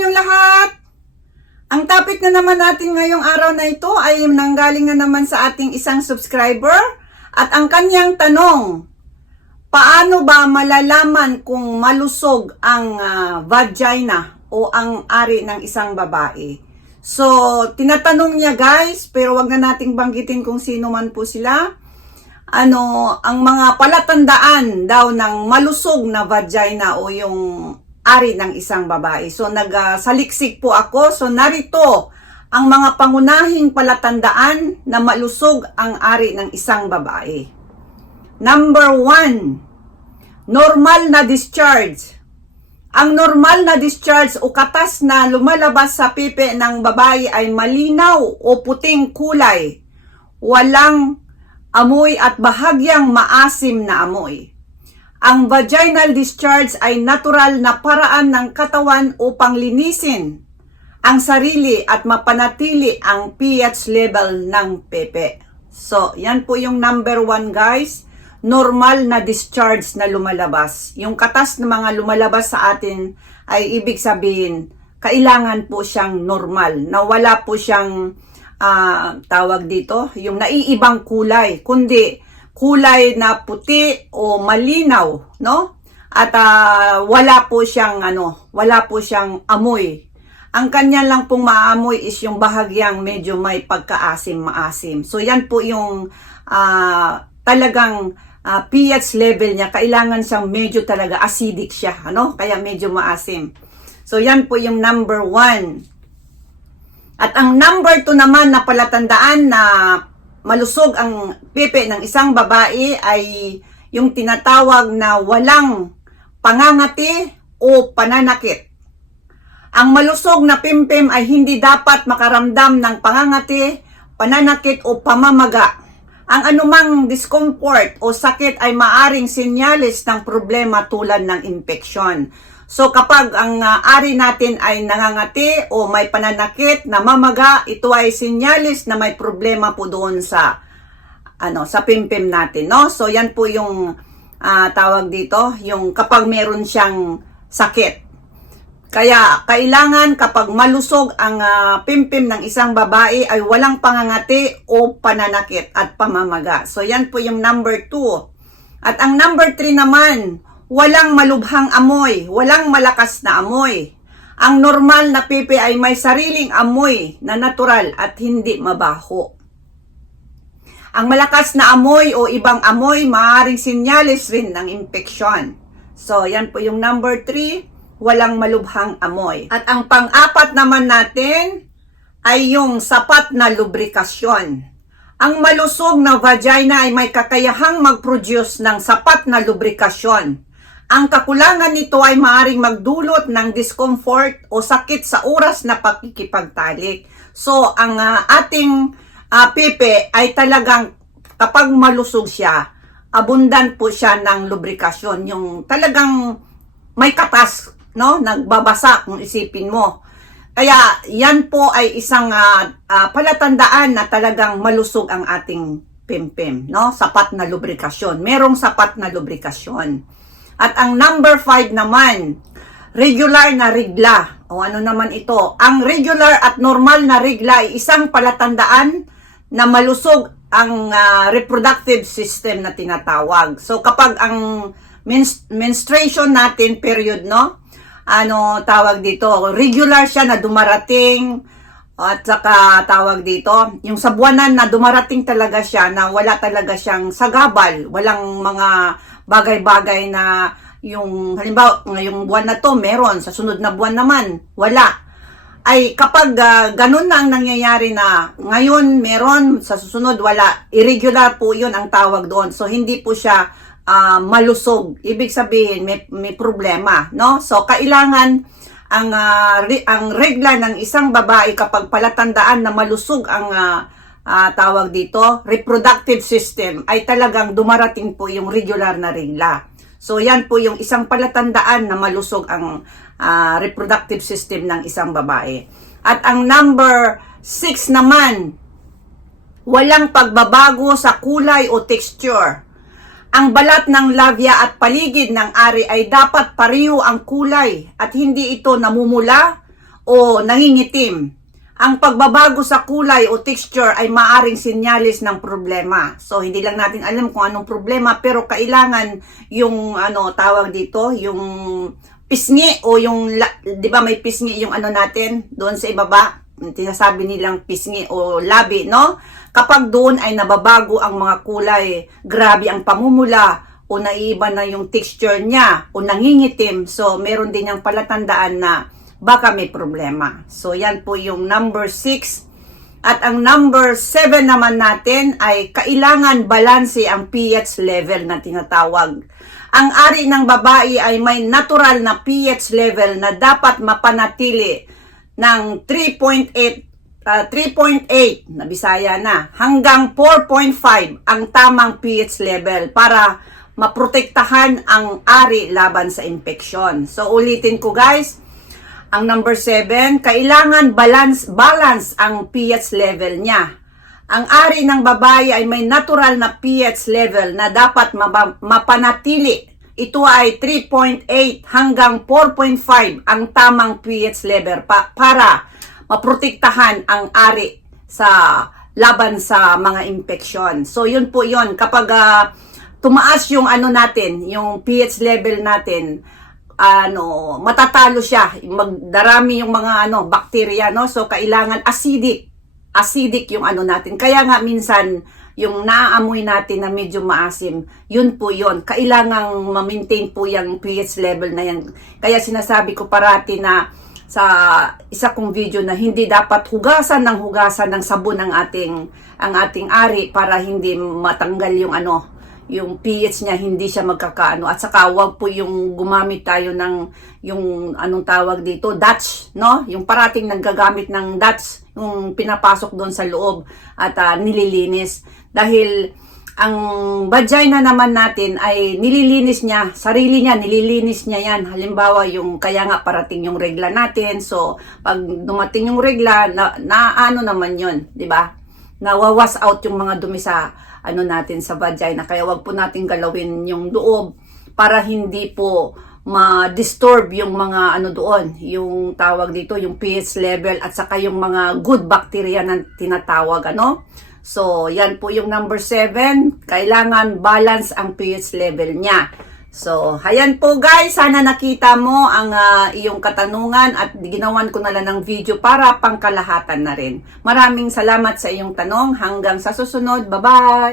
inyong lahat! Ang topic na naman natin ngayong araw na ito ay nanggaling na naman sa ating isang subscriber at ang kanyang tanong, paano ba malalaman kung malusog ang vagina o ang ari ng isang babae? So, tinatanong niya guys, pero wag na nating banggitin kung sino man po sila. Ang mga palatandaan daw ng malusog na vagina o yung ari ng isang babae. So, nagsaliksik po ako. So, narito ang mga pangunahing palatandaan na malusog ang ari ng isang babae. Number 1, normal na discharge. Ang normal na discharge o katas na lumalabas sa pipi ng babae ay malinaw o puting kulay. Walang amoy at bahagyang maasim na amoy. Ang vaginal discharge ay natural na paraan ng katawan upang linisin ang sarili at mapanatili ang pH level ng pepe. So, yan po yung number 1 guys. Normal na discharge na lumalabas. Yung katas na mga lumalabas sa atin ay ibig sabihin, kailangan po siyang normal. Na wala po siyang tawag dito, yung naiibang kulay, kundi kulay na puti o malinaw, no? At wala po siyang amoy. Ang kanya lang pong maamoy is yung bahagyang medyo may pagkaasim-maasim. So yan po yung talagang pH level niya, kailangan siyang medyo talaga acidic siya, ano? Kaya medyo maasim. So yan po yung number 1. At ang number 2 naman na palatandaan na malusog ang pipi ng isang babae ay yung tinatawag na walang pangangati o pananakit. Ang malusog na pimpim ay hindi dapat makaramdam ng pangangati, pananakit o pamamaga. Ang anumang discomfort o sakit ay maaring sinyalis ng problema tulad ng infeksyon. So kapag ang ari natin ay nangangati o may pananakit, namamaga, ito ay sinyalis na may problema po doon sa pimpim natin, no? So yan po yung tawag dito, yung kapag meron siyang sakit. Kaya kailangan kapag malusog ang pimpim ng isang babae ay walang pangangati o pananakit at pamamaga. So yan po yung number 2. At ang number 3 naman, walang malubhang amoy, walang malakas na amoy. Ang normal na pipi ay may sariling amoy na natural at hindi mabaho. Ang malakas na amoy o ibang amoy maaaring sinyalis rin ng infeksyon. So, yan po yung number 3, walang malubhang amoy. At ang pang-apat naman natin ay yung sapat na lubrikasyon. Ang malusog na vagina ay may kakayahang mag-produce ng sapat na lubrikasyon. Ang kakulangan nito ay maaaring magdulot ng discomfort o sakit sa oras na pakikipagtalik. So, ang ating pipi ay talagang kapag malusog siya, abundant po siya ng lubrikasyon. Yung talagang may katas, no? Nagbabasa kung isipin mo. Kaya yan po ay isang palatandaan na talagang malusog ang ating pimpim, no? Sapat na lubrikasyon. Merong sapat na lubrikasyon. At ang number 5 naman, regular na regla. O ano naman ito? Ang regular at normal na regla ay isang palatandaan na malusog ang reproductive system na tinatawag. So kapag ang menstruation natin, period, no? Tawag dito, regular siya na dumarating, at saka tawag dito, yung sa buwanan na dumarating talaga siya na wala talaga siyang sagabal, walang mga bagay-bagay na yung halimbawa ngayong buwan na to meron, sa sunod na buwan naman wala. Ay kapag ganun na ang nangyayari na ngayon meron, sa susunod wala, irregular po yun ang tawag doon. So hindi po siya malusog. Ibig sabihin may problema, no? So kailangan ang regla ng isang babae kapag palatandaan na malusog ang tawag dito, reproductive system, ay talagang dumarating po yung regular na regla. So yan po yung isang palatandaan na malusog ang reproductive system ng isang babae. At ang number 6 naman, walang pagbabago sa kulay o texture. Ang balat ng labia at paligid ng ari ay dapat pareho ang kulay at hindi ito namumula o nangingitim. Ang pagbabago sa kulay o texture ay maaring sinyalis ng problema. So, hindi lang natin alam kung anong problema, pero kailangan yung, tawag dito, yung pisngi o yung, di ba may pisngi yung natin, doon sa ibaba, tinasabi nilang pisngi o labi, no? Kapag doon ay nababago ang mga kulay, grabe ang pamumula, o naiiba na yung texture niya, o nangingitim, so meron din yung palatandaan na baka may problema. So, yan po yung number 6. At ang number 7 naman natin ay kailangan balanse ang pH level na tinatawag. Ang ari ng babae ay may natural na pH level na dapat mapanatili ng 3.8 na Bisaya na hanggang 4.5 ang tamang pH level para maprotektahan ang ari laban sa infeksyon. So, ulitin ko guys. Ang number 7, kailangan balance ang pH level niya. Ang ari ng babae ay may natural na pH level na dapat mapanatili. Ito ay 3.8 hanggang 4.5 ang tamang pH level para maprotektahan ang ari sa laban sa mga infeksyon. So yun po yun. Kapag tumaas yung natin, yung pH level natin, matatalo siya, magdarami yung mga bacteria, no? So kailangan acidic yung natin. Kaya nga minsan yung naaamoy natin na medyo maasim, yun po yun. Kailangang ma-maintain po yung pH level na yan. Kaya sinasabi ko parati na sa isa kong video na hindi dapat hugasan ng sabon ang ating ari para hindi matanggal yung pH niya, hindi siya magkakaano. At saka wag po yung gumamit tayo ng yung tawag dito, Dutch, no? Yung parating naggagamit ng Dutch, yung pinapasok doon sa loob at nililinis. Dahil ang vagina naman natin ay nililinis niya, sarili niya, nililinis niya yan. Halimbawa, kaya nga parating yung regla natin. So, pag dumating yung regla, naman yun, di ba? Nawawas out yung mga dumi sa natin sa vagina. Kaya wag po natin galawin yung loob para hindi po ma-disturb yung mga doon, yung tawag dito, yung pH level at saka yung mga good bacteria na tinatawag, So, yan po yung number 7. Kailangan balance ang pH level niya. So, ayan po guys, sana nakita mo ang iyong katanungan at ginawan ko na lang ng video para pangkalahatan na rin. Maraming salamat sa iyong tanong. Hanggang sa susunod. Bye-bye!